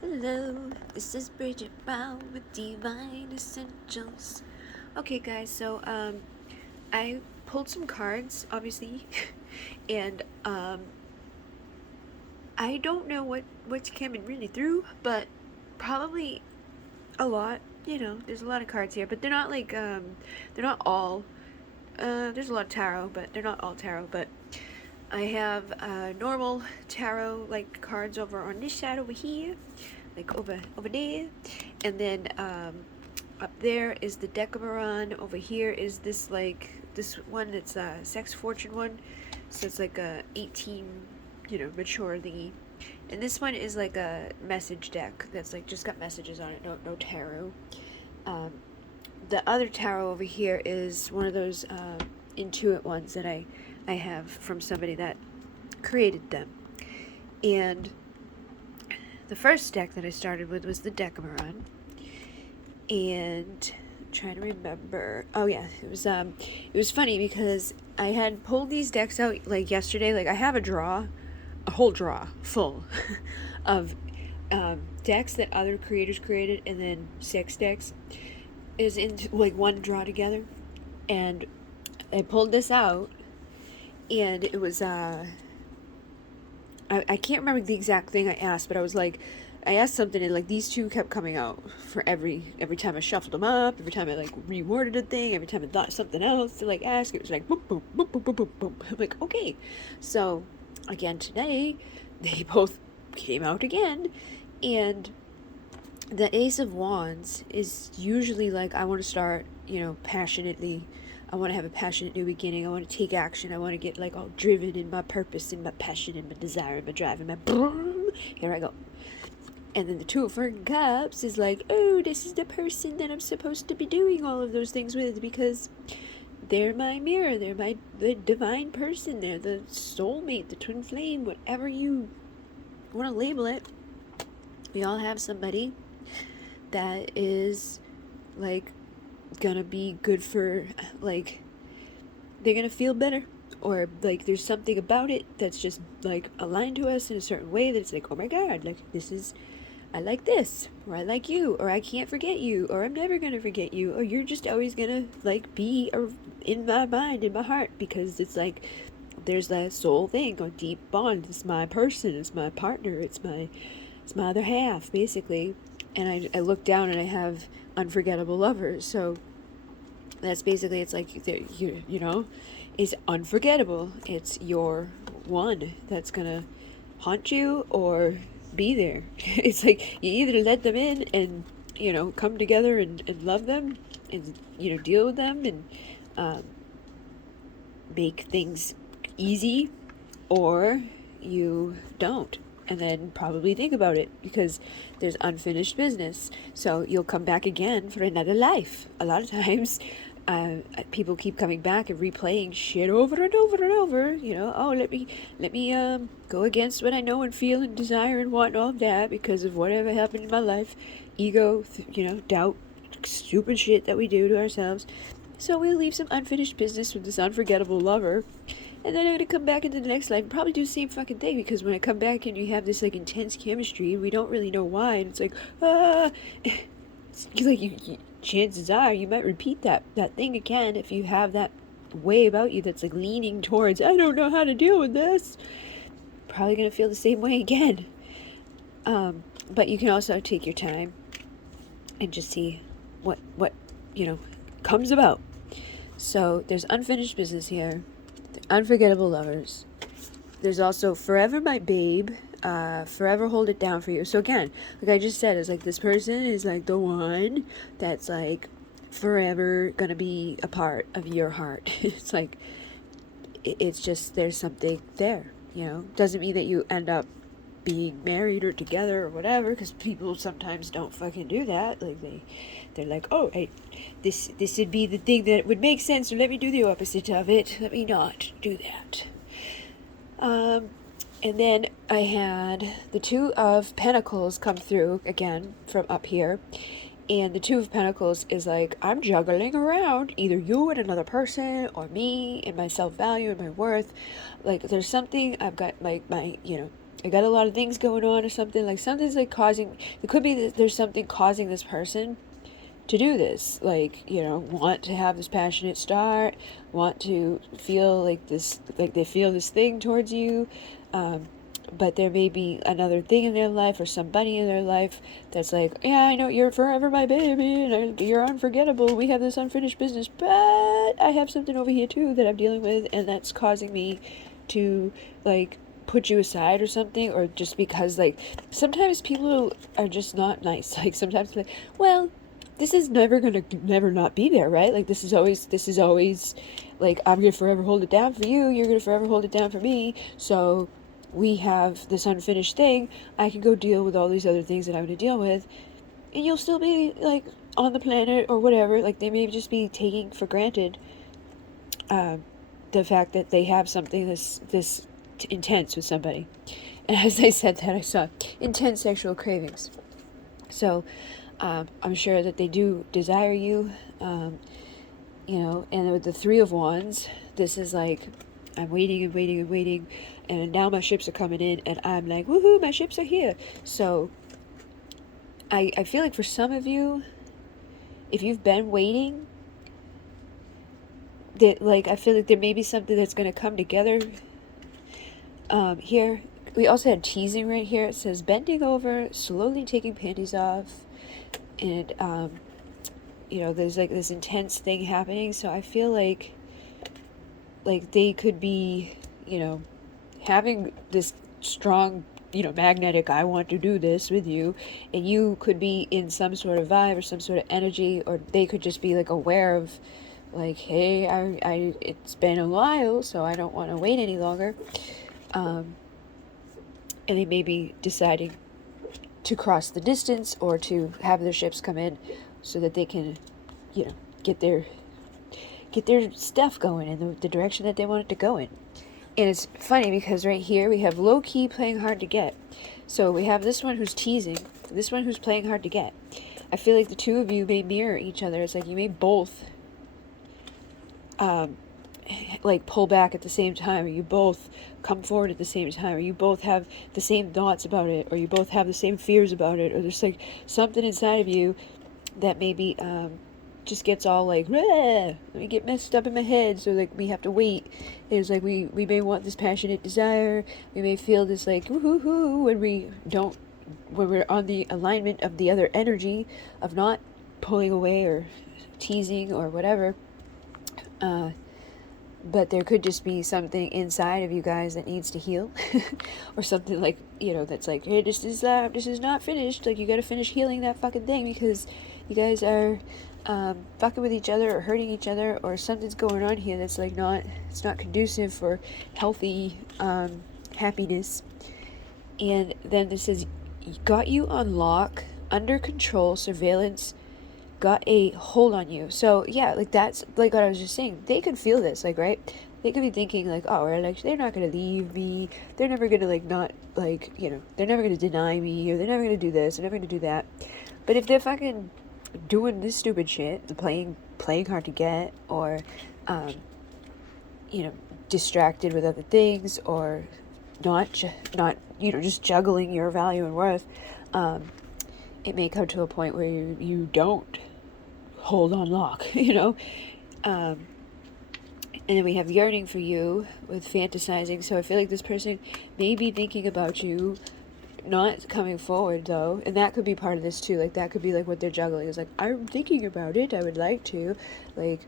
Hello, this is Bridget Brown with Divine Essentials. Okay, guys, so I pulled some cards, obviously, and I don't know what's coming really through, but probably a lot. There's a lot of cards here, but they're not like they're not all. There's a lot of tarot, but they're not all tarot. But I have normal tarot like cards over on this side over here, like over there, and then up there is the Decameron. Over here is this one that's a sex fortune one, so it's like a 18, mature thingy. And this one is like a message deck that's like just got messages on it, no tarot. Um, the other tarot over here is one of those Intuit ones that I have from somebody that created them. And the first deck that I started with was the Decameron. And I'm trying to remember. Oh yeah, it was funny because I had pulled these decks out like yesterday. Like I have a whole draw full of decks that other creators created, and then 6 decks is in like one draw together. And I pulled this out, and it was I can't remember the exact thing I asked, but I asked something, and like these two kept coming out for every time I shuffled them up, every time I like reworded a thing, every time I thought something else to like ask, it was like boom boom boom boom boom boom boom. I'm like, okay. So again today they both came out again, and the Ace of Wands is usually like I want to start, passionately. I want to have a passionate new beginning. I want to take action. I want to get like all driven in my purpose, in my passion, in my desire, in my drive, in my boom. Here I go. And then the Two of Cups is like, oh, this is the person that I'm supposed to be doing all of those things with, because they're my mirror. They're the divine person. They're the soulmate, the twin flame, whatever you want to label it. We all have somebody that is like gonna be good for, like, they're gonna feel better, or like there's something about it that's just like aligned to us in a certain way that it's like, oh my god, like this is, I like this, or I like you, or I can't forget you, or I'm never gonna forget you, or you're just always gonna like be in my mind, in my heart, because it's like there's that soul thing, a deep bond. It's my person, it's my partner, it's my other half, basically. And I look down and I have unforgettable lovers. So that's basically, it's like, it's unforgettable. It's your one that's gonna haunt you or be there. It's like you either let them in and, come together and love them and, deal with them and make things easy, or you don't, and then probably think about it, because there's unfinished business. So you'll come back again for another life. A lot of times, people keep coming back and replaying shit over and over and over. Oh, let me go against what I know and feel and desire and want and all of that because of whatever happened in my life. Ego, doubt, stupid shit that we do to ourselves. So we'll leave some unfinished business with this unforgettable lover, and then I'm gonna come back into the next life and probably do the same fucking thing, because when I come back and you have this like intense chemistry and we don't really know why, and it's like, it's like chances are you might repeat that thing again if you have that way about you that's like leaning towards, I don't know how to deal with this. Probably gonna feel the same way again. But you can also take your time and just see what comes about. So there's unfinished business here, unforgettable lovers. There's also forever my babe, forever hold it down for you. So again, like I just said, it's like this person is like the one that's like forever gonna be a part of your heart. It's like, it's just, there's something there, doesn't mean that you end up being married or together or whatever, because people sometimes don't fucking do that. Like they're like, oh, hey, this would be the thing that would make sense, so let me do the opposite of it. Let me not do that. And then I had the Two of Pentacles come through again from up here. And the Two of Pentacles is like, I'm juggling around either you and another person, or me and my self-value and my worth. Like, there's something, I've got like my I got a lot of things going on or something. Like something's like causing, it could be that there's something causing this person to do this, like, you know, want to have this passionate start, want to feel like this, like they feel this thing towards you, but there may be another thing in their life or somebody in their life that's like, yeah, I know you're forever my baby and you're unforgettable, we have this unfinished business, but I have something over here too that I'm dealing with, and that's causing me to like put you aside or something. Or just because like sometimes people are just not nice, like sometimes like, well, this is never gonna never not be there, right? Like this is always like, I'm gonna forever hold it down for you, you're gonna forever hold it down for me, so we have this unfinished thing. I can go deal with all these other things that I'm gonna deal with, and you'll still be like on the planet or whatever. Like they may just be taking for granted the fact that they have something this intense with somebody. And as I said that, I saw intense sexual cravings. So I'm sure that they do desire you, you know, and with the Three of Wands, this is like, I'm waiting and waiting and waiting, and now my ships are coming in, and I'm like, woohoo, my ships are here. So I feel like for some of you, if you've been waiting, that like, I feel like there may be something that's going to come together here. We also had teasing right here. It says bending over, slowly taking panties off, and you know, there's like this intense thing happening. So I feel like they could be, you know, having this strong, you know, magnetic, I want to do this with you, and you could be in some sort of vibe or some sort of energy, or they could just be like aware of like, hey, I it's been a while, so I don't want to wait any longer, and they may be deciding to cross the distance or to have their ships come in so that they can, you know, get their stuff going in the direction that they want it to go in. And it's funny because right here we have low key playing hard to get. So we have this one who's teasing, this one who's playing hard to get. I feel like the two of you may mirror each other. It's like you may both like pull back at the same time, or you both come forward at the same time, or you both have the same thoughts about it, or you both have the same fears about it, or there's like something inside of you that maybe just gets all like, let me get messed up in my head, so like we have to wait. It's like we may want this passionate desire, we may feel this like woohoo when we don't, when we're on the alignment of the other energy of not pulling away or teasing or whatever. But there could just be something inside of you guys that needs to heal, or something like, you know, that's like, hey, this is not finished. Like you got to finish healing that fucking thing because you guys are fucking with each other or hurting each other, or something's going on here that's like it's not conducive for healthy happiness. And then this says, got you on lock, under control, surveillance, got a hold on you. So yeah, like that's like what I was just saying. They could feel this, like, right? They could be thinking like, oh, or like they're not gonna leave me. They're never gonna like not like, you know, they're never gonna deny me, or they're never gonna do this, they're never gonna do that. But if they're fucking doing this stupid shit, playing hard to get, or you know, distracted with other things, or not you know, just juggling your value and worth, it may come to a point where you don't hold on lock, you know. And then we have yearning for you with fantasizing. So I feel like this person may be thinking about you, not coming forward though, and that could be part of this too. Like that could be like what they're juggling is like, I'm thinking about it, I would like to, like,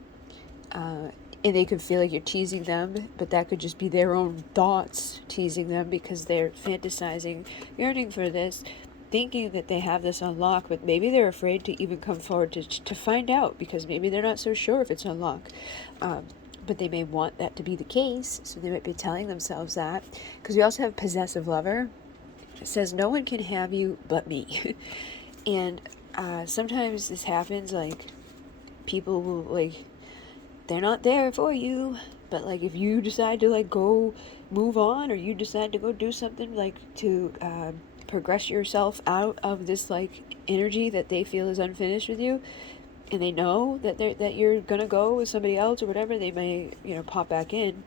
and they could feel like you're teasing them, but that could just be their own thoughts teasing them because they're fantasizing, yearning for this, thinking that they have this unlocked, but maybe they're afraid to even come forward to find out, because maybe they're not so sure if it's unlocked. But they may want that to be the case, so they might be telling themselves that. Because we also have possessive lover. It says, no one can have you but me. And sometimes this happens, like, people will, like, they're not there for you, but, like, if you decide to, like, go move on, or you decide to go do something, like, to progress yourself out of this, like, energy that they feel is unfinished with you, and they know that you're gonna go with somebody else or whatever, they may, you know, pop back in.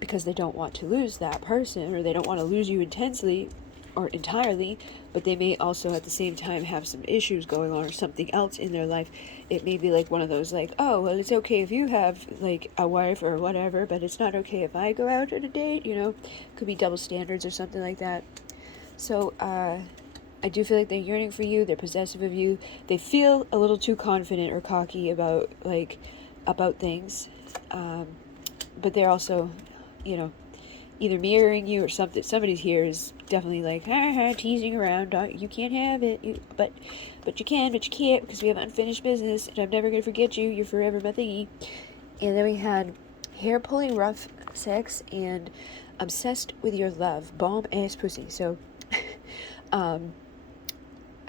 because they don't want to lose that person, or they don't want to lose you intensely or entirely, but they may also at the same time have some issues going on or something else in their life. It may be like one of those like, oh, well, it's okay if you have like a wife or whatever, but it's not okay if I go out on a date, could be double standards or something like that. So I do feel like they're yearning for you, they're possessive of you, they feel a little too confident or cocky about things, but they're also, either mirroring you or something. Somebody here is definitely like, teasing around. You can't have it. But you can, but you can't, because we have unfinished business, and I'm never going to forget you. You're forever my thingy. And then we had hair pulling rough sex and obsessed with your love. Bomb ass pussy. So, I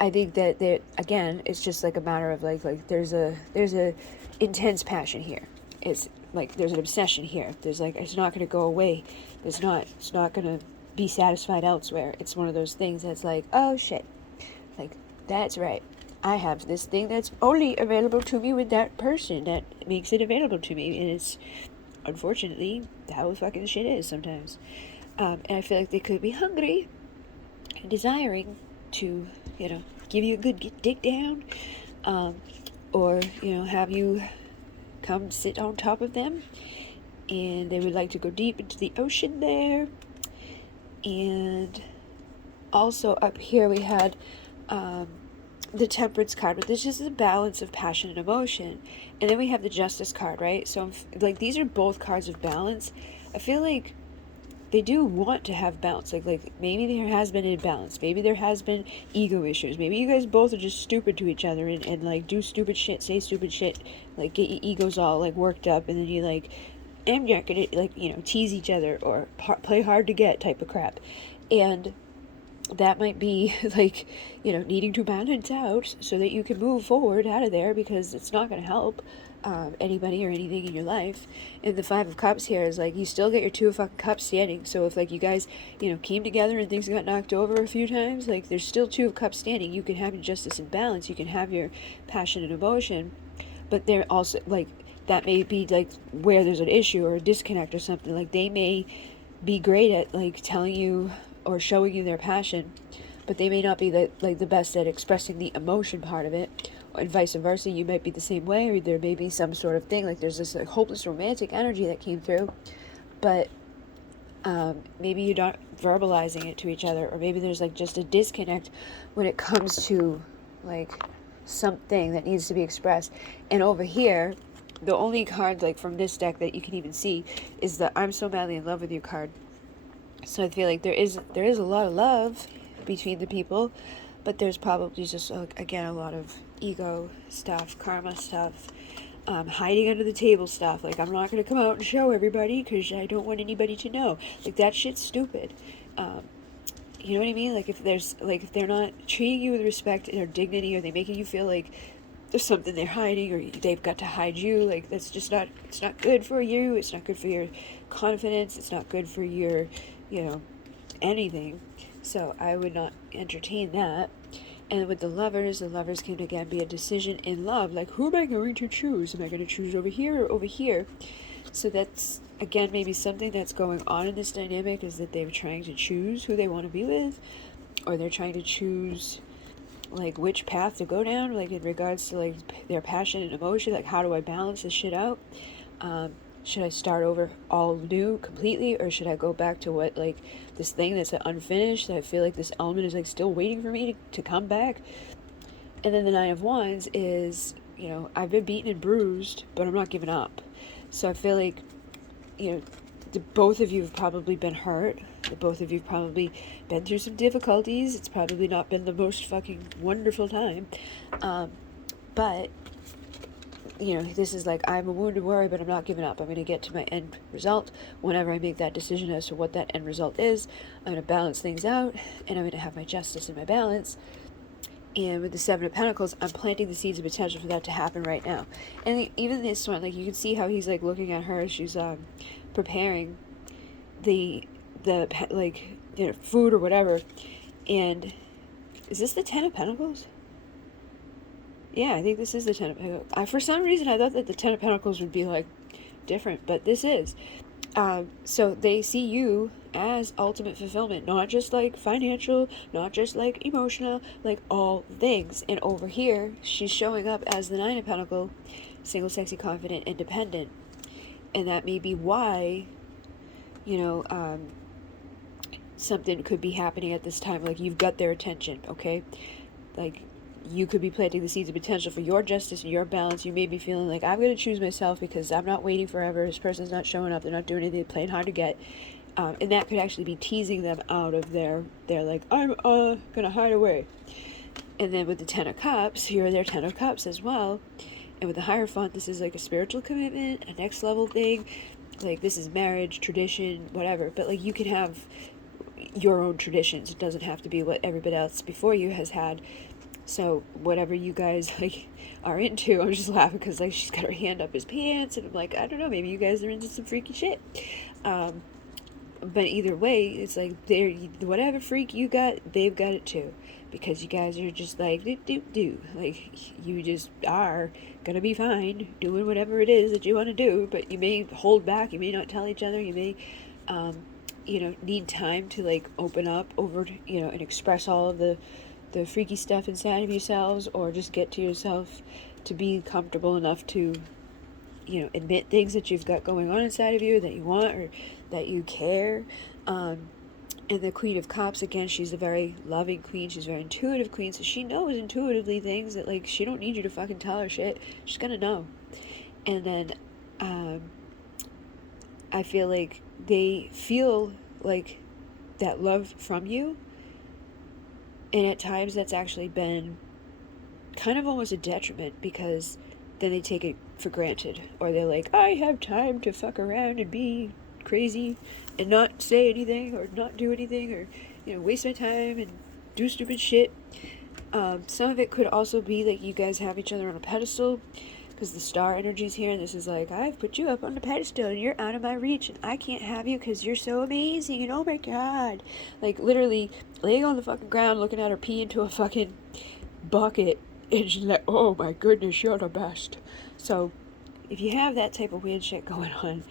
think that again, it's just like a matter of like there's a intense passion here. It's like there's an obsession here. There's like, it's not going to go away. It's not going to be satisfied elsewhere. It's one of those things that's like, oh shit, like that's right, I have this thing that's only available to me with that person that makes it available to me. And it's unfortunately how fucking shit is sometimes. And I feel like they could be hungry and desiring to, give you a good dick down, or, have you come sit on top of them, and they would like to go deep into the ocean there. And also up here we had the Temperance card, but this is the balance of passion and emotion. And then we have the Justice card, right? So like these are both cards of balance. I feel like they do want to have balance. Like maybe there has been imbalance. Maybe there has been ego issues. Maybe you guys both are just stupid to each other and like do stupid shit, say stupid shit, like get your egos all like worked up, and then you like amjack it, like, tease each other or play hard to get type of crap. And that might be like, needing to balance out so that you can move forward out of there, because it's not going to help anybody or anything in your life. And the Five of Cups here is like, you still get your Two of fucking Cups standing. So if like you guys, came together and things got knocked over a few times, like there's still Two of Cups standing. You can have your justice and balance. You can have your passion and emotion, but they're also like, that may be like where there's an issue or a disconnect or something. Like they may be great at like telling you or showing you their passion, but they may not be the best at expressing the emotion part of it, and vice versa. You might be the same way, or there may be some sort of thing like there's this like hopeless romantic energy that came through, but maybe you're not verbalizing it to each other, or maybe there's like just a disconnect when it comes to like something that needs to be expressed. And over here, the only card like from this deck that you can even see is the I'm so madly in love with you card. So I feel like there is a lot of love between the people, but there's probably just again a lot of ego stuff, karma stuff, hiding under the table stuff. Like, I'm not gonna come out and show everybody because I don't want anybody to know. Like, that shit's stupid. You know what I mean? Like, if they're not treating you with respect or dignity, or they making you feel like there's something they're hiding, or they've got to hide you, like that's just not, it's not good for you. It's not good for your confidence. It's not good for your, anything. So I would not entertain that. And with the lovers can again be a decision in love. Like, who am I going to choose? Am I going to choose over here or over here? So that's, again, maybe something that's going on in this dynamic, is that they're trying to choose who they want to be with, or they're trying to choose like which path to go down, like in regards to like their passion and emotion. Like, how do I balance this shit out? Should I start over all new completely, or should I go back to what, like, this thing that's unfinished, that I feel like this element is like still waiting for me to come back? And then the Nine of Wands is, I've been beaten and bruised, but I'm not giving up. So I feel like, both of you have probably been hurt. Both of you have probably been through some difficulties. It's probably not been the most fucking wonderful time. But, this is like, I'm a wounded warrior, but I'm not giving up. I'm going to get to my end result. Whenever I make that decision as to what that end result is, I'm going to balance things out, and I'm going to have my justice and my balance. And with the Seven of Pentacles, I'm planting the seeds of potential for that to happen right now. And even this one, like, you can see how he's like looking at her as she's preparing the food or whatever. And is this the Ten of Pentacles? Yeah, I think this is the Ten of Pentacles. For some reason, I thought that the Ten of Pentacles would be like different, but this is. So they see you as ultimate fulfillment, not just like financial, not just like emotional, like all things. And over here, she's showing up as the Nine of Pentacles, single, sexy, confident, independent. And that may be why, you know, something could be happening at this time. Like, you've got their attention, okay? Like, you could be planting the seeds of potential for your justice and your balance. You may be feeling like, I'm going to choose myself because I'm not waiting forever. This person's not showing up. They're not doing anything. They're playing hard to get. And that could actually be teasing them out of their like, I'm going to hide away. And then with the Ten of Cups, you're their Ten of Cups as well. And with the Hierophant, this is like a spiritual commitment, a next level thing. Like, this is marriage, tradition, whatever. But like, you can have your own traditions. It doesn't have to be what everybody else before you has had. So whatever you guys like are into, I'm just laughing because like she's got her hand up his pants, and I'm like, I don't know, maybe you guys are into some freaky shit. But either way, it's like they're whatever freak you got, they've got it too, because you guys are just like do like you just are gonna be fine doing whatever it is that you want to do, but you may hold back, you may not tell each other, you may need time to like open up over and express all of the freaky stuff inside of yourselves, or just get to yourself to be comfortable enough to admit things that you've got going on inside of you that you want or that you care. And the Queen of Cups, again, she's a very loving queen. She's a very intuitive queen, so she knows intuitively things that like she don't need you to fucking tell her shit. She's gonna know. And then I feel like they feel like that love from you, and at times that's actually been kind of almost a detriment, because then they take it for granted, or they're like, I have time to fuck around and be crazy and not say anything or not do anything, or waste my time and do stupid shit. Some of it could also be like you guys have each other on a pedestal, because the star energy's here, and this is like, I've put you up on the pedestal and you're out of my reach, and I can't have you because you're so amazing, and oh my god, like literally laying on the fucking ground looking at her pee into a fucking bucket, and she's like, oh my goodness, you're the best. So if you have that type of weird shit going on,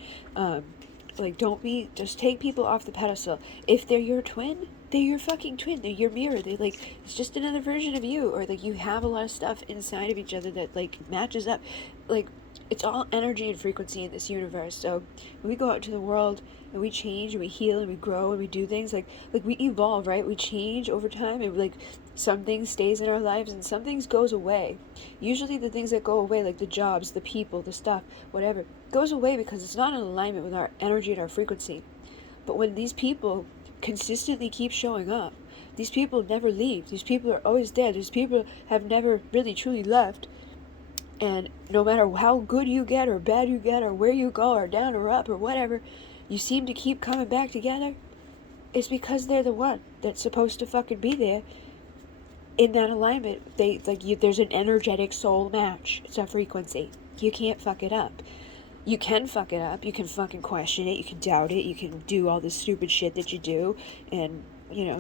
just take people off the pedestal. If they're your twin, they're your fucking twin. They're your mirror. They like, it's just another version of you, or like you have a lot of stuff inside of each other that like matches up. Like, it's all energy and frequency in this universe. So when we go out into the world and we change and we heal and we grow and we do things, like we evolve, right? We change over time, and like some things stays in our lives and some things goes away. Usually the things that go away, like the jobs, the people, the stuff, whatever, goes away because it's not in alignment with our energy and our frequency. But when these people consistently keep showing up, these people never leave, these people are always there, these people have never really truly left, and no matter how good you get or bad you get or where you go or down or up or whatever, you seem to keep coming back together. It's because they're the one that's supposed to fucking be there in that alignment. There's an energetic soul match. It's a frequency. You can't fuck it up. You can fuck it up. You can fucking question it. You can doubt it. You can do all this stupid shit that you do, and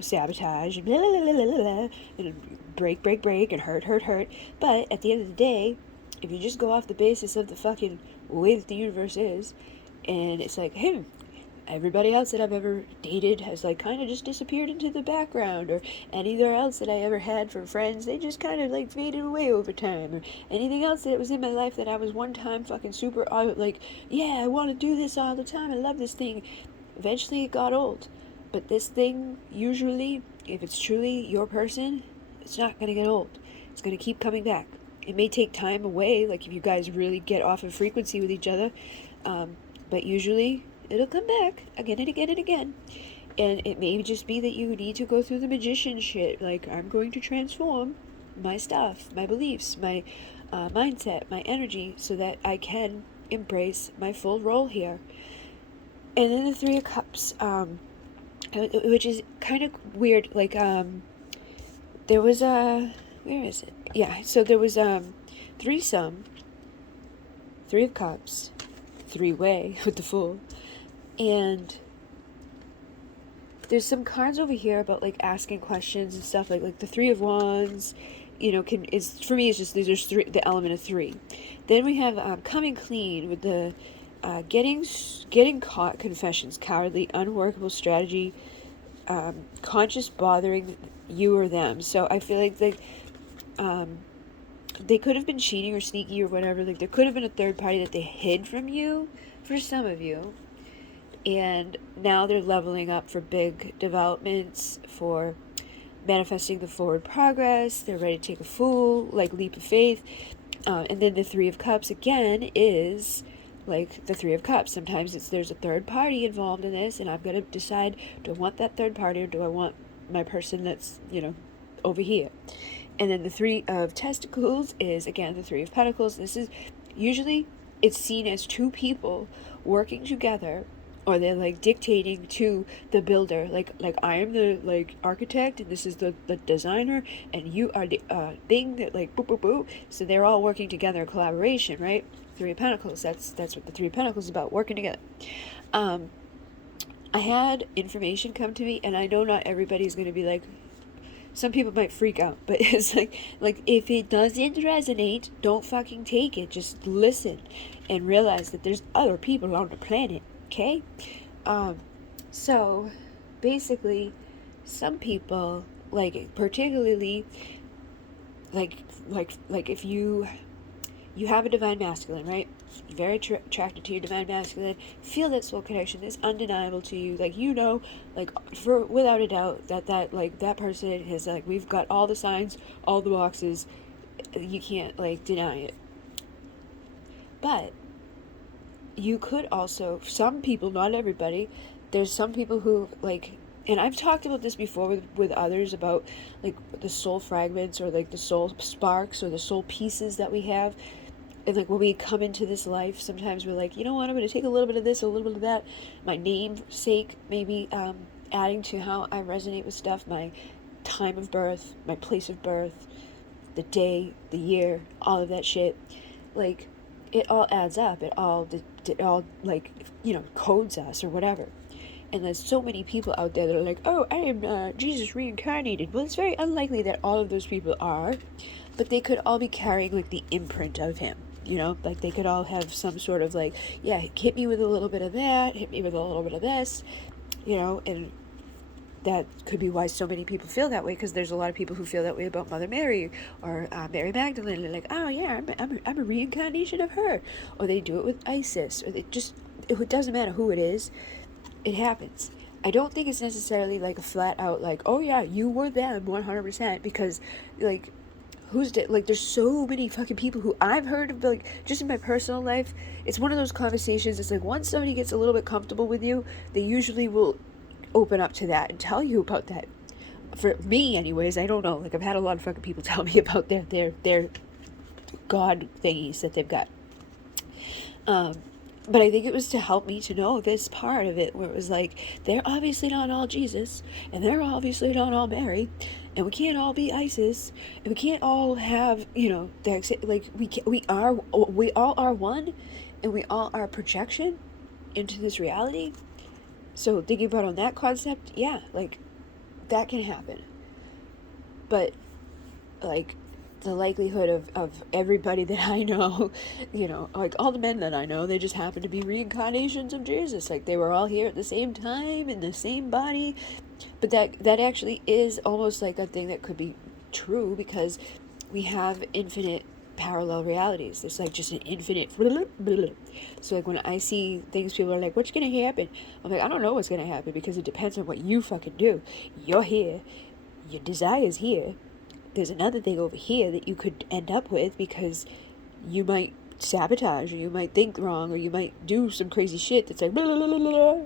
sabotage and blah, blah, blah, blah, blah, and break and hurt. But at the end of the day, if you just go off the basis of the fucking way that the universe is, and it's like, hey, everybody else that I've ever dated has like kind of just disappeared into the background, or anything else that I ever had for friends, they just kind of like faded away over time, or anything else that was in my life that I was one time fucking super like, yeah, I want to do this all the time, I love this thing. Eventually it got old. But this thing, usually, if it's truly your person, it's not going to get old. It's going to keep coming back. It may take time away, like if you guys really get off of frequency with each other, but usually it'll come back again and again and again. And it may just be that you need to go through the magician shit, like, I'm going to transform my stuff, my beliefs, my mindset, my energy, so that I can embrace my full role here. And then the Three of Cups, which is kind of weird, like, there was a, where is it? Yeah, so there was threesome, Three of Cups, three-way with the Fool, and there's some cards over here about like asking questions and stuff, like the Three of Wands, for me it's just there's the element of three. Then we have coming clean with the getting caught confessions, cowardly, unworkable strategy, conscious bothering you or them. So I feel like they could have been cheating or sneaky or whatever. Like there could have been a third party that they hid from you, for some of you, and now they're leveling up for big developments, for manifesting the forward progress. They're ready to take a full leap of faith. And then the Three of Cups again is like the Three of Cups. Sometimes there's a third party involved in this, and I've got to decide, do I want that third party or do I want my person that's over here? And then the Three of Testicles is again the Three of Pentacles. This is usually, it's seen as two people working together, or they're dictating to the builder, like I am the architect and this is the designer and you are the thing that boop boop boop. So they're all working together in collaboration, right? Three of Pentacles, that's what the Three of Pentacles is about, working together. I had information come to me, and I know not everybody's going to be some people might freak out, but it's if it doesn't resonate, don't fucking take it. Just listen and realize that there's other people on the planet, okay? So basically, some people, particularly, if you have a divine masculine, right? Very attracted to your divine masculine, feel that soul connection is undeniable to you, for without a doubt that person is we've got all the signs, all the boxes, you can't deny it. But you could also, some people, not everybody, there's some people who and I've talked about this before with others about the soul fragments, or the soul sparks, or the soul pieces that we have. And when we come into this life, sometimes we're you know what, I'm going to take a little bit of this, a little bit of that, my namesake, maybe adding to how I resonate with stuff, my time of birth, my place of birth, the day, the year, all of that shit. It all adds up. It all codes us or whatever. And there's so many people out there that are oh, I am Jesus reincarnated. Well, it's very unlikely that all of those people are, but they could all be carrying the imprint of him. They could all have some sort of yeah, hit me with a little bit of that, hit me with a little bit of this, and that could be why so many people feel that way, because there's a lot of people who feel that way about Mother Mary or Mary Magdalene. They're oh yeah, I'm a reincarnation of her. Or they do it with Isis, or it doesn't matter who it is, it happens. I don't think it's necessarily a flat out oh yeah, you were them 100%, because there's so many fucking people who I've heard of, just in my personal life. It's one of those conversations, it's once somebody gets a little bit comfortable with you, they usually will open up to that and tell you about that. For me anyways, I don't know, I've had a lot of fucking people tell me about their god thingies that they've got. But I think it was to help me to know this part of it, where it was they're obviously not all Jesus, and they're obviously not all Mary, and we can't all be Isis, and we can't all have, we all are one, and we all are projection into this reality. So thinking about on that concept, yeah, that can happen. But the likelihood of everybody that I know, all the men that I know, they just happen to be reincarnations of Jesus. They were all here at the same time in the same body. But that actually is almost a thing that could be true, because we have infinite parallel realities. There's just an infinite so when I see things, people are what's gonna happen? I'm I don't know what's gonna happen, because it depends on what you fucking do. You're here, your desire's here. There's another thing over here that you could end up with, because you might sabotage, or you might think wrong, or you might do some crazy shit that's blah, blah, blah, blah.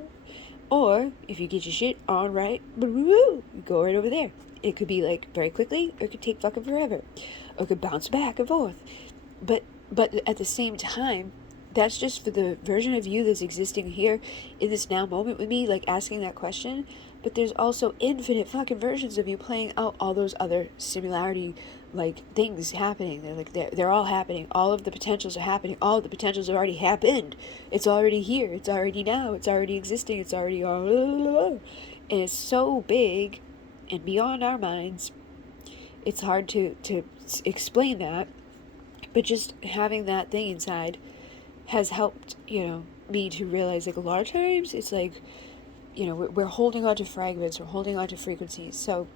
Or if you get your shit on right, you go right over there. It could be very quickly, or it could take fucking forever, or it could bounce back and forth. But at the same time, that's just for the version of you that's existing here in this now moment with me, asking that question. But there's also infinite fucking versions of you playing out all those other similarity things happening. They're all happening. All of the potentials are happening. All of the potentials have already happened. It's already here. It's already now. It's already existing. It's already all, and it's so big and beyond our minds. It's hard to explain that, but just having that thing inside has helped, me to realize, like, a lot of times it's like, you know, we're holding on to fragments, we're holding on to frequencies. So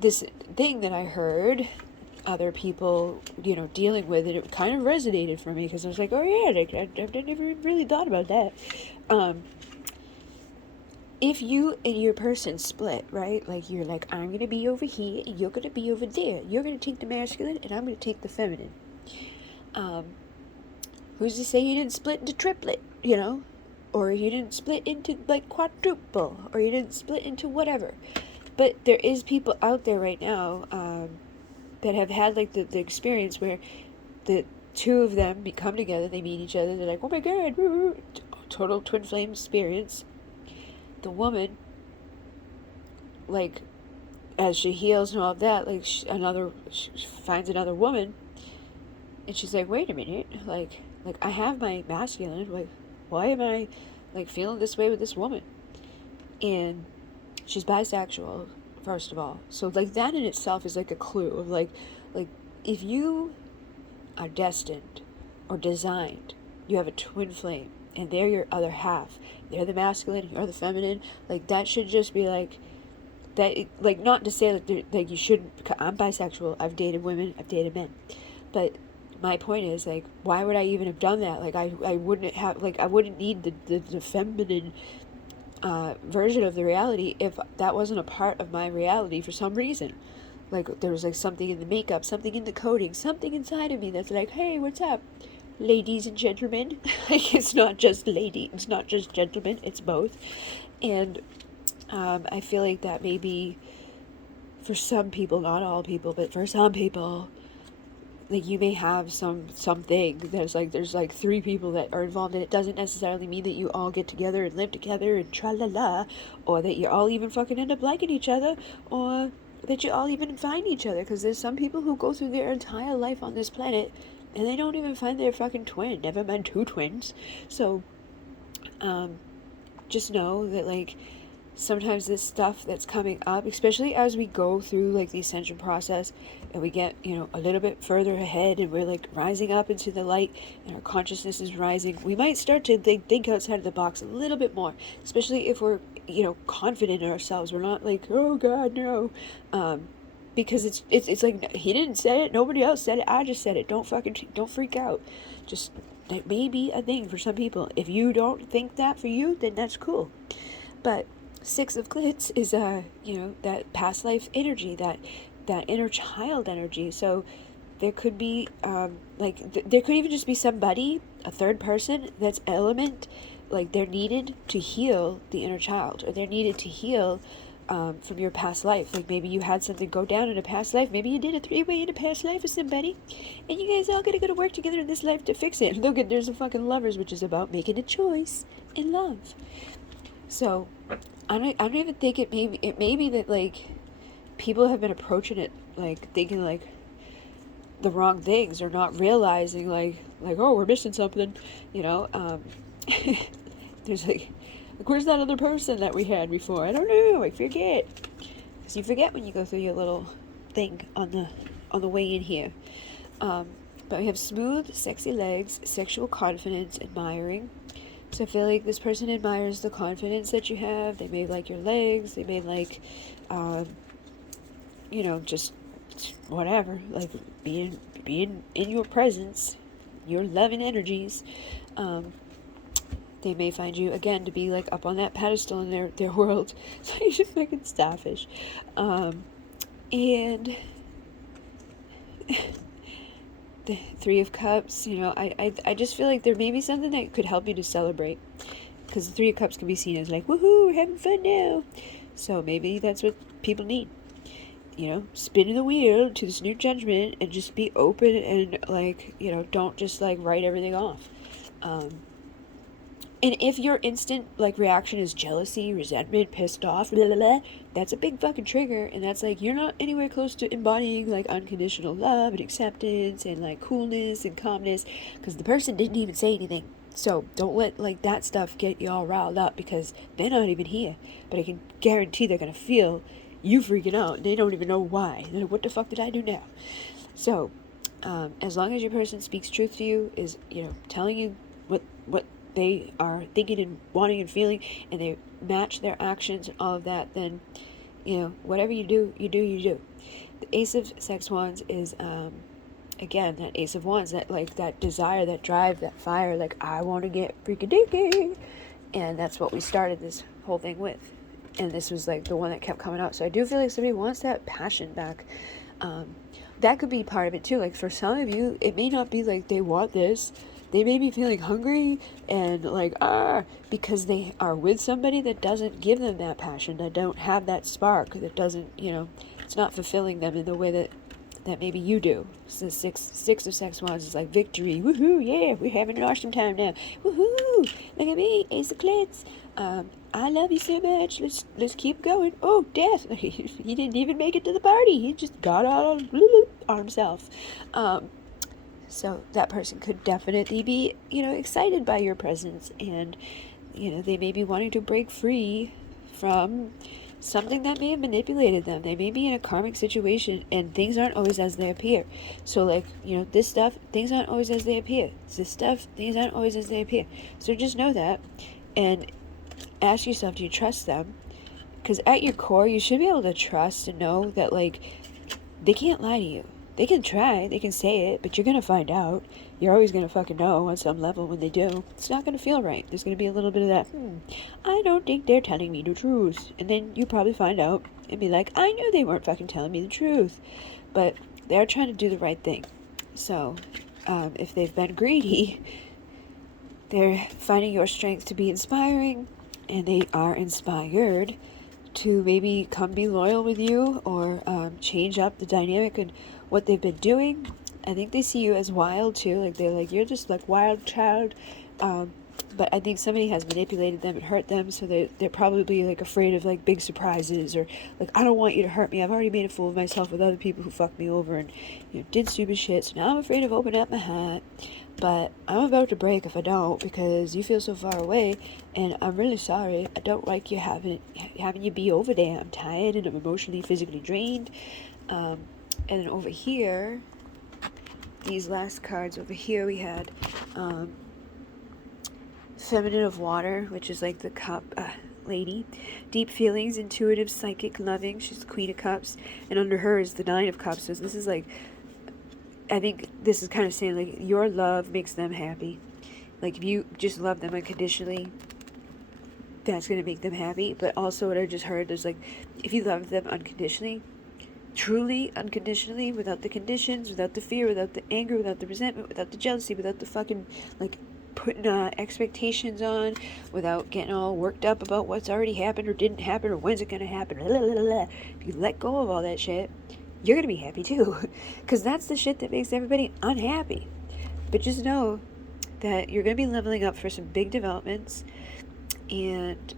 this thing that I heard other people, you know, dealing with it, it kind of resonated for me, because I was like, oh yeah, like, I've never really thought about that. If you and your person split, right, like, you're like, I'm gonna be over here and you're gonna be over there, you're gonna take the masculine and I'm gonna take the feminine, who's to say you didn't split into triplet, you know, or you didn't split into, like, quadruple, or you didn't split into whatever. But there is people out there right now that have had, like, the experience where the two of them come together, they meet each other, they're like, oh my god, total twin flame experience. The woman, like, as she heals and all of that, like, she finds another woman, and she's like, wait a minute, like I have my masculine, like, why am I, like, feeling this way with this woman? And she's bisexual, first of all. So, like, that in itself is, like, a clue of, like, if you are destined or designed, you have a twin flame, and they're your other half. They're the masculine, you're the feminine. Like, that should just be, like, that, like, not to say that, like, you shouldn't, I'm bisexual, I've dated women, I've dated men. But my point is, like, why would I even have done that? Like, I wouldn't have, like, I wouldn't need the feminine version of the reality if that wasn't a part of my reality for some reason. Like, there was, like, something in the makeup, something in the coding, something inside of me that's like, hey, what's up, ladies and gentlemen? Like, it's not just lady, it's not just gentlemen, it's both. And I feel like that may be, for some people, not all people, but for some people, like, you may have something that's like, there's like 3 people that are involved, and it doesn't necessarily mean that you all get together and live together and tra-la-la, or that you all even fucking end up liking each other, or that you all even find each other, because there's some people who go through their entire life on this planet and they don't even find their fucking twin, never mind 2 twins. So just know that, like, sometimes this stuff that's coming up, especially as we go through, like, the ascension process, and we get, you know, a little bit further ahead, and we're, like, rising up into the light, and our consciousness is rising, we might start to think outside of the box a little bit more, especially if we're, you know, confident in ourselves. We're not like, oh god, no, because it's like, he didn't say it, nobody else said it, I just said it. Don't freak out. Just, that may be a thing for some people. If you don't think that for you, then that's cool. But 6 of Clits is, you know, that past life energy, that inner child energy. So there could be, there could even just be somebody, a third person, that's element, like, they're needed to heal the inner child, or they're needed to heal from your past life. Like, maybe you had something go down in a past life, maybe you did a 3-way in a past life with somebody, and you guys all gotta go to work together in this life to fix it. Look at, there's a fucking Lovers, which is about making a choice in love. So I don't even think it may be that, like, people have been approaching it, like, thinking, like, the wrong things, or not realizing, like, oh, we're missing something, you know. There's, like, where's that other person that we had before? I don't know, I forget. Because you forget when you go through your little thing on the way in here. But we have smooth, sexy legs, sexual confidence, admiring. So I feel like this person admires the confidence that you have. They may like your legs. They may like, you know, just whatever. Like, being in your presence, your loving energies. They may find you, again, to be, like, up on that pedestal in their world. So you should fucking starfish. And the 3 of Cups, you know, I just feel like there may be something that could help you to celebrate. Because the 3 of Cups can be seen as, like, woohoo, we're having fun now. So maybe that's what people need. You know, spin the wheel to this new judgment and just be open and, like, you know, don't just, like, write everything off. And if your instant, like, reaction is jealousy, resentment, pissed off, blah, blah, blah, that's a big fucking trigger, and that's, like, you're not anywhere close to embodying, like, unconditional love and acceptance and, like, coolness and calmness, because the person didn't even say anything. So don't let, like, that stuff get you all riled up, because they're not even here. But I can guarantee they're gonna feel you freaking out, and they don't even know why. They're like, what the fuck did I do now? So, as long as your person speaks truth to you, is, you know, telling you what they are thinking and wanting and feeling, and they match their actions, all of that, then, whatever you do, you do. The Ace of Sex Wands is, again, that Ace of Wands, that, like, that desire, that drive, that fire, like, I want to get freaky deaky. And that's what we started this whole thing with. And this was, like, the one that kept coming out. So I do feel like somebody wants that passion back. That could be part of it, too. Like, for some of you, it may not be, like, they want this. They may be feeling hungry and, like, because they are with somebody that doesn't give them that passion, that don't have that spark, that doesn't, it's not fulfilling them in the way that maybe you do. So the six of Sex Wands is like victory. Woohoo, yeah, we're having an awesome time now. Woohoo, look at me, Ace of Clits. I love you so much. Let's keep going. Oh, death. He didn't even make it to the party. He just got on himself. So that person could definitely be, excited by your presence, and, they may be wanting to break free from something that may have manipulated them. They may be in a karmic situation, and things aren't always as they appear. So, like, this stuff, things aren't always as they appear. This stuff, things aren't always as they appear. So just know that, and ask yourself, do you trust them? Because at your core, you should be able to trust and know that, like, they can't lie to you. They can try, they can say it, but you're going to find out. You're always going to fucking know on some level when they do. It's not going to feel right. There's going to be a little bit of that, I don't think they're telling me the truth. And then you probably find out and be like, I knew they weren't fucking telling me the truth. But they're trying to do the right thing. So, if they've been greedy, they're finding your strength to be inspiring, and they are inspired to maybe come be loyal with you, or change up the dynamic and what they've been doing. I think they see you as wild too, like they're like, you're just like wild child, but I think somebody has manipulated them and hurt them, so they're probably like afraid of like big surprises, or like, I don't want you to hurt me, I've already made a fool of myself with other people who fucked me over and did stupid shit, so now I'm afraid of opening up my heart, but I'm about to break if I don't, because you feel so far away, and I'm really sorry. I don't like you having you be over there. I'm tired and I'm emotionally, physically drained. And then over here, these last cards over here, we had Feminine of Water, which is like the cup lady. Deep feelings, intuitive, psychic, loving. She's the Queen of Cups. And under her is the Nine of Cups. So this is like, I think this is kind of saying, like, your love makes them happy. Like, if you just love them unconditionally, that's going to make them happy. But also what I just heard is, like, if you love them unconditionally, truly unconditionally, without the conditions, without the fear, without the anger, without the resentment, without the jealousy, without the fucking, like, putting expectations on, without getting all worked up about what's already happened or didn't happen or when's it going to happen. If you let go of all that shit, you're going to be happy too. Because that's the shit that makes everybody unhappy. But just know that you're going to be leveling up for some big developments. And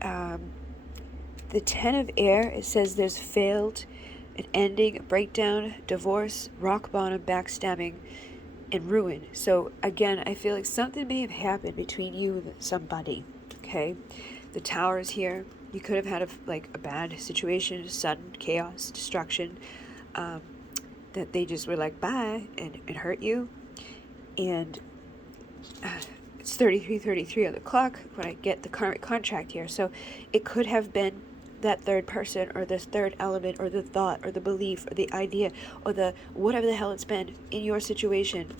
the Ten of Air, it says there's failed, an ending, a breakdown, divorce, rock bottom, backstabbing, and ruin. So again, I feel like something may have happened between you and somebody. Okay, the Tower is here. You could have had a bad situation, sudden chaos, destruction, that they just were like, bye, and it hurt you. And it's 33:33 on the clock when I get the karmic contract here. So it could have been that third person, or this third element, or the thought, or the belief, or the idea, or the whatever the hell it's been in your situation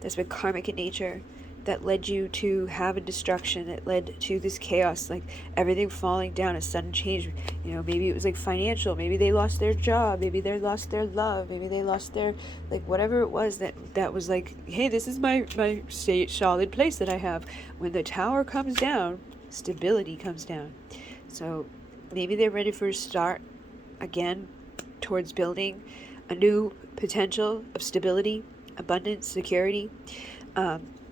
that's been karmic in nature, that led you to have a destruction, that led to this chaos, like everything falling down, a sudden change. Maybe it was like financial, maybe they lost their job, maybe they lost their love, maybe they lost their, like, whatever it was that was like, hey, this is my solid place that I have. When the Tower comes down, stability comes down. So maybe they're ready for a start again towards building a new potential of stability, abundance, security.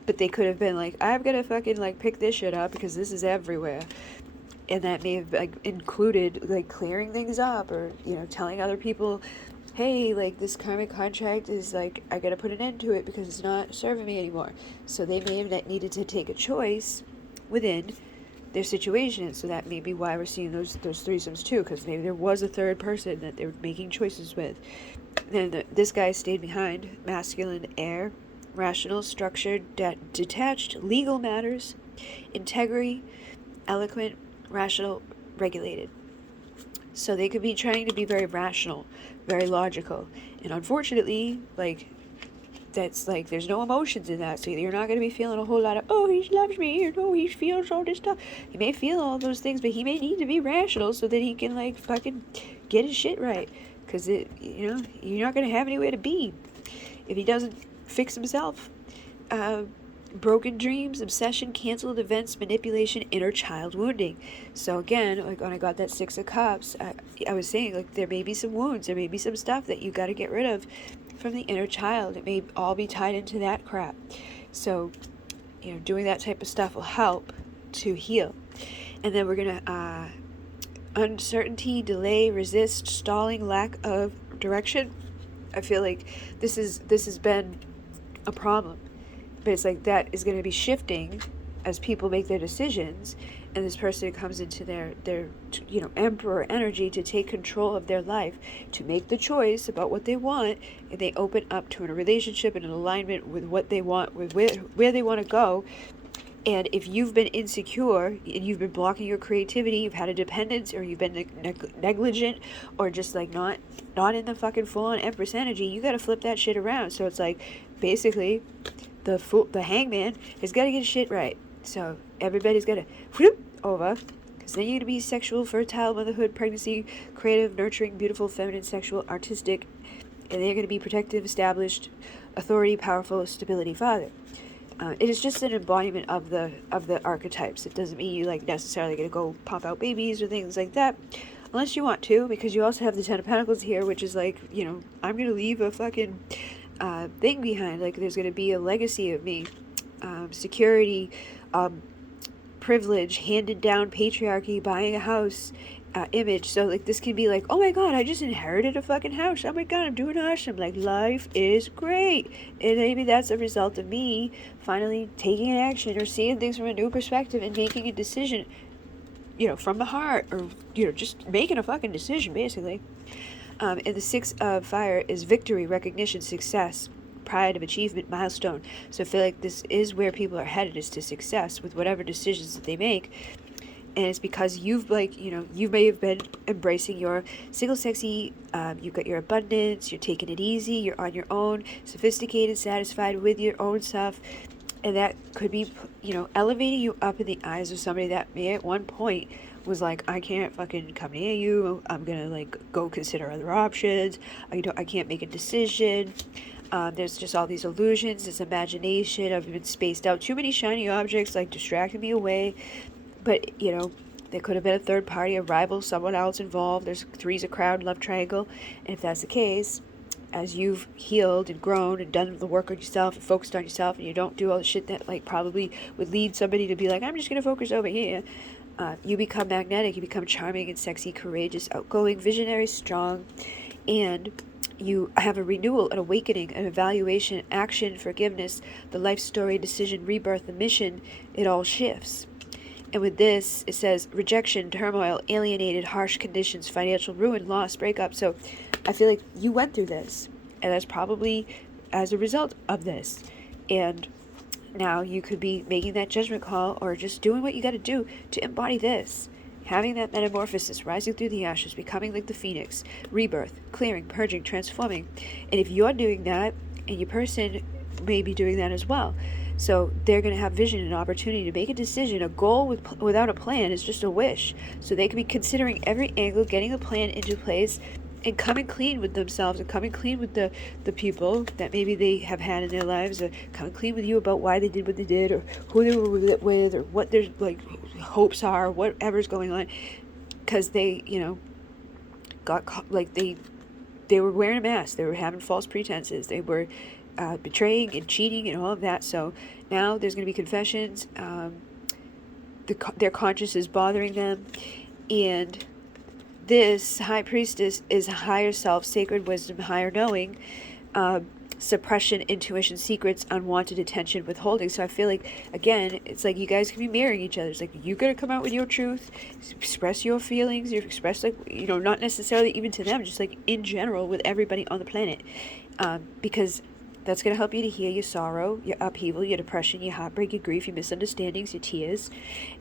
But they could have been like, I've got to fucking like pick this shit up because this is everywhere. And that may have like included like clearing things up, or, telling other people, hey, like this karmic contract is like, I got to put an end to it because it's not serving me anymore. So they may have needed to take a choice within their situation. So that may be why we're seeing those threesomes too, because maybe there was a third person that they were making choices with. Then this guy stayed behind. Masculine air, rational, structured, detached, legal matters, integrity, eloquent, rational, regulated. So they could be trying to be very rational, very logical. And unfortunately, like, that's like, there's no emotions in that. So you're not going to be feeling a whole lot of, oh, he loves me, or no, he feels all this stuff. He may feel all those things, but he may need to be rational so that he can, like, fucking get his shit right. Because, you're not going to have anywhere to be if he doesn't fix himself. Broken dreams, obsession, canceled events, manipulation, inner child wounding. So again, like when I got that Six of Cups, I was saying, like, there may be some wounds, there may be some stuff that you got to get rid of from the inner child. It may all be tied into that crap. So, doing that type of stuff will help to heal. And then we're going to, uncertainty, delay, resist, stalling, lack of direction. I feel like this has been a problem. But it's like that is going to be shifting as people make their decisions, and this person comes into their emperor energy to take control of their life, to make the choice about what they want, and they open up to a relationship and an alignment with what they want, with where they want to go. And if you've been insecure and you've been blocking your creativity, you've had a dependence, or you've been negligent, or just like not in the fucking full-on Empress energy, you got to flip that shit around. So it's like, basically, the hangman has got to get shit right. So everybody's got to whoop over, because then you're going to be sexual, fertile, motherhood, pregnancy, creative, nurturing, beautiful, feminine, sexual, artistic, and they're going to be protective, established, authority, powerful, stability, father. It is just an embodiment of the archetypes. It doesn't mean you like necessarily going to go pop out babies or things like that, unless you want to, because you also have the Ten of Pentacles here, which is like, I'm going to leave a fucking thing behind. Like, there's going to be a legacy of me, security, privilege, handed down patriarchy, buying a house, image. So like, this can be like, oh my god, I just inherited a fucking house, oh my god, I'm doing awesome, like, life is great. And maybe that's a result of me finally taking an action, or seeing things from a new perspective, and making a decision, from the heart, or just making a fucking decision, basically. And the Six of Fire is victory, recognition, success, pride of achievement, milestone. So I feel like this is where people are headed, is to success with whatever decisions that they make. And it's because you've, like, you may have been embracing your single sexy, you've got your abundance, you're taking it easy, you're on your own, sophisticated, satisfied with your own stuff. And that could be, elevating you up in the eyes of somebody that may at one point was like, I can't fucking come near you, I'm gonna like go consider other options, I can't make a decision. There's just all these illusions, this imagination, I've been spaced out, too many shiny objects like distracting me away. But there could have been a third party, a rival, someone else involved. There's three's a crowd, love triangle. And if that's the case, as you've healed and grown and done the work on yourself and focused on yourself, and you don't do all the shit that like probably would lead somebody to be like, I'm just going to focus over here, you become magnetic, you become charming and sexy, courageous, outgoing, visionary, strong, and you have a renewal, an awakening, an evaluation, action, forgiveness, the life story, decision, rebirth, the mission. It all shifts. And with this, it says rejection, turmoil, alienated, harsh conditions, financial ruin, loss, breakup. So I feel like you went through this, and that's probably as a result of this. And now you could be making that judgment call, or just doing what you got to do to embody this. Having that metamorphosis, rising through the ashes, becoming like the phoenix, rebirth, clearing, purging, transforming. And if you're doing that, and your person may be doing that as well. So they're going to have vision and opportunity to make a decision. A goal without a plan is just a wish. So they could be considering every angle, getting a plan into place, and coming clean with themselves, and coming clean with the people that maybe they have had in their lives, or coming clean with you about why they did what they did, or who they were with, or what their like hopes are, whatever's going on. Because they, got caught, like they were wearing a mask, they were having false pretenses, they were betraying and cheating and all of that. So now there's going to be confessions. Their conscience is bothering them, and this high priestess is higher self, sacred wisdom, higher knowing, suppression, intuition, secrets, unwanted attention, withholding. So I feel like, again, it's like you guys can be mirroring each other. It's like you got to come out with your truth, express your feelings, you express, like, not necessarily even to them, just like in general with everybody on the planet, because That's going to help you to heal your sorrow, your upheaval, your depression, your heartbreak, your grief, your misunderstandings, your tears.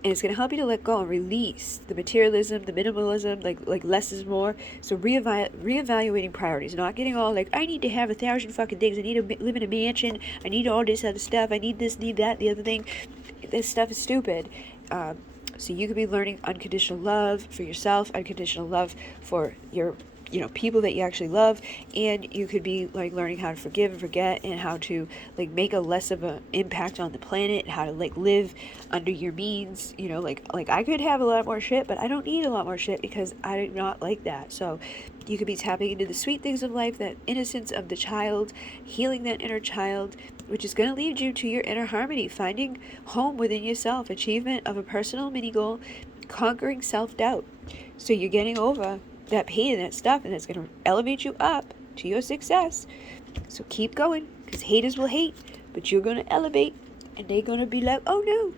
And it's going to help you to let go and release the materialism, the minimalism, like less is more. So reevaluating priorities, not getting all like, I need to have 1,000 fucking things. I need to live in a mansion. I need all this other stuff. I need this, need that, the other thing. This stuff is stupid. So you could be learning unconditional love for yourself, unconditional love for your people that you actually love, and you could be like learning how to forgive and forget, and how to like make a less of an impact on the planet, how to like live under your means, like I could have a lot more shit, but I don't need a lot more shit because I do not like that. So you could be tapping into the sweet things of life, that innocence of the child, healing that inner child, which is going to lead you to your inner harmony, finding home within yourself, achievement of a personal mini goal, conquering self-doubt. So you're getting over that pain and that stuff, and it's going to elevate you up to your success. So keep going, because haters will hate, but you're going to elevate, and they're going to be like, oh no.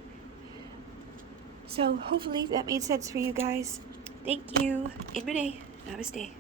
So hopefully that made sense for you guys. Thank you. In MUNAY. Namaste.